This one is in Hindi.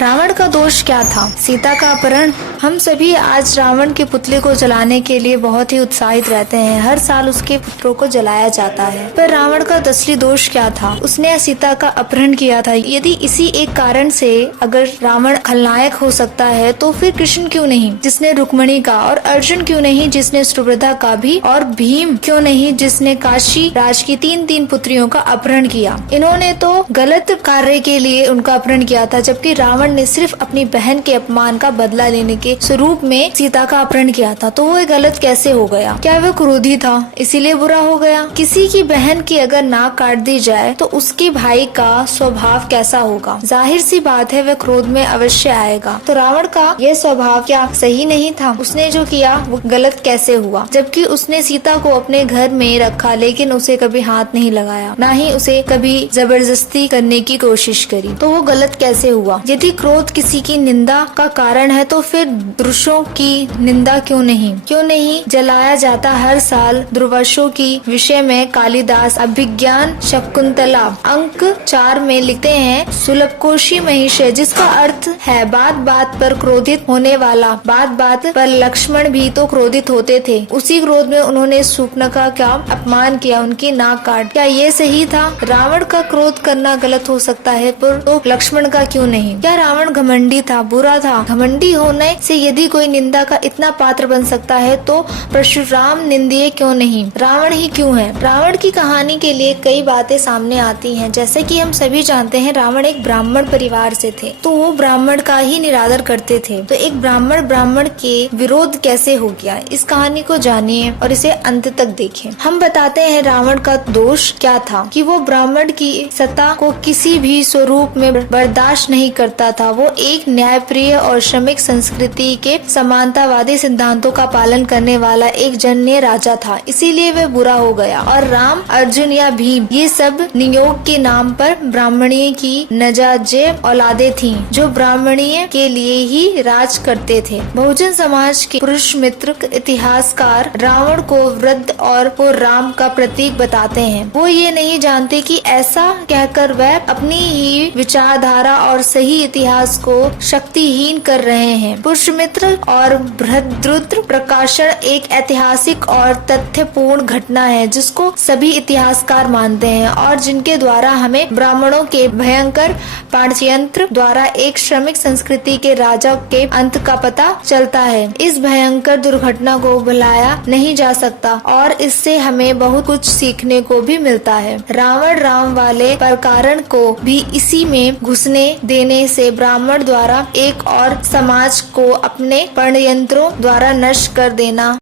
रावण का दोष क्या था? सीता का अपहरण। हम सभी आज रावण के पुतले को जलाने के लिए बहुत ही उत्साहित रहते हैं। हर साल उसके पुत्रों को जलाया जाता है। पर रावण का असली दोष क्या था? उसने सीता का अपहरण किया था। यदि इसी एक कारण से अगर रावण खलनायक हो सकता है तो फिर कृष्ण क्यों नहीं, जिसने रुक्मणी का, और अर्जुन क्यों नहीं, जिसने सुभद्रा का भी, और भीम क्यों नहीं, जिसने काशी राज की तीन पुत्रियों का अपहरण किया। इन्होंने तो गलत कार्य के लिए उनका अपहरण किया था, जबकि रावण ने सिर्फ अपनी बहन के अपमान का बदला लेने के स्वरूप में सीता का अपहरण किया था। तो वो गलत कैसे हो गया? क्या वह क्रोधी था इसीलिए बुरा हो गया? किसी की बहन की अगर नाक काट दी जाए तो उसके भाई का स्वभाव कैसा होगा? जाहिर सी बात है वह क्रोध में अवश्य आएगा। तो रावण का यह स्वभाव क्या सही नहीं था? उसने जो किया वो गलत कैसे हुआ? जबकि उसने सीता को अपने घर में रखा, लेकिन उसे कभी हाथ नहीं लगाया, ना ही उसे कभी जबरदस्ती करने की कोशिश करी। तो वो गलत कैसे हुआ? यदि क्रोध किसी की निंदा का कारण है तो फिर पुरुषों की निंदा क्यों नहीं जलाया जाता हर साल दुर्वासों की विषय में? कालिदास अभिज्ञान शकुंतला अंक 4 में लिखते हैं, सुलभकोशी महिष, जिसका अर्थ है बात बात पर क्रोधित होने वाला। बात बात पर लक्ष्मण भी तो क्रोधित होते थे। उसी क्रोध में उन्होंने शूर्पणखा का अपमान किया, उनकी नाक काट। क्या ये सही था? रावण का क्रोध करना गलत हो सकता है, पर तो लक्ष्मण का क्यों नहीं? क्या रावण घमंडी था, बुरा था? घमंडी होने से यदि कोई निंदा का इतना पात्र बन सकता है तो परशुराम निंदनीय क्यों नहीं? रावण ही क्यों है? रावण की कहानी के लिए कई बातें सामने आती हैं। जैसे कि हम सभी जानते हैं रावण एक ब्राह्मण परिवार से थे, तो वो ब्राह्मण का ही निरादर करते थे। तो एक ब्राह्मण के विरोध कैसे हो गया? इस कहानी को जानिए और इसे अंत तक देखें। हम बताते हैं रावण का दोष क्या था, कि वो ब्राह्मण की सत्ता को किसी भी स्वरूप में बर्दाश्त नहीं करता था। वो एक न्यायप्रिय और श्रमिक संस्कृति के समानतावादी सिद्धांतों का पालन करने वाला एक जननीय राजा था, इसीलिए वह बुरा हो गया। और राम, अर्जुन या भीम ये सब नियोग के नाम पर ब्राह्मणीय की नजायज औलादे थीं, जो ब्राह्मणीय के लिए ही राज करते थे। बहुजन समाज के पुरुष मित्र इतिहासकार रावण को वृद्ध और वो राम का प्रतीक बताते हैं। वो ये नहीं जानते कि ऐसा कहकर वह अपनी ही विचारधारा और सही इतिहास को शक्तिहीन कर रहे हैं। पुष्यमित्र और बृहद्रुद्र प्रकाशन एक ऐतिहासिक और तथ्यपूर्ण घटना है, जिसको सभी इतिहासकार मानते हैं और जिनके द्वारा हमें ब्राह्मणों के भयंकर पांचयंत्र द्वारा एक श्रमिक संस्कृति के राजा के अंत का पता चलता है। इस भयंकर दुर्घटना को भुलाया नहीं जा सकता और इससे हमें बहुत कुछ सीखने को भी मिलता है। रावण राम वाले प्रकरण को भी इसी में घुसने देने से ब्राह्मण द्वारा एक और समाज को अपने षड्यंत्रों द्वारा नष्ट कर देना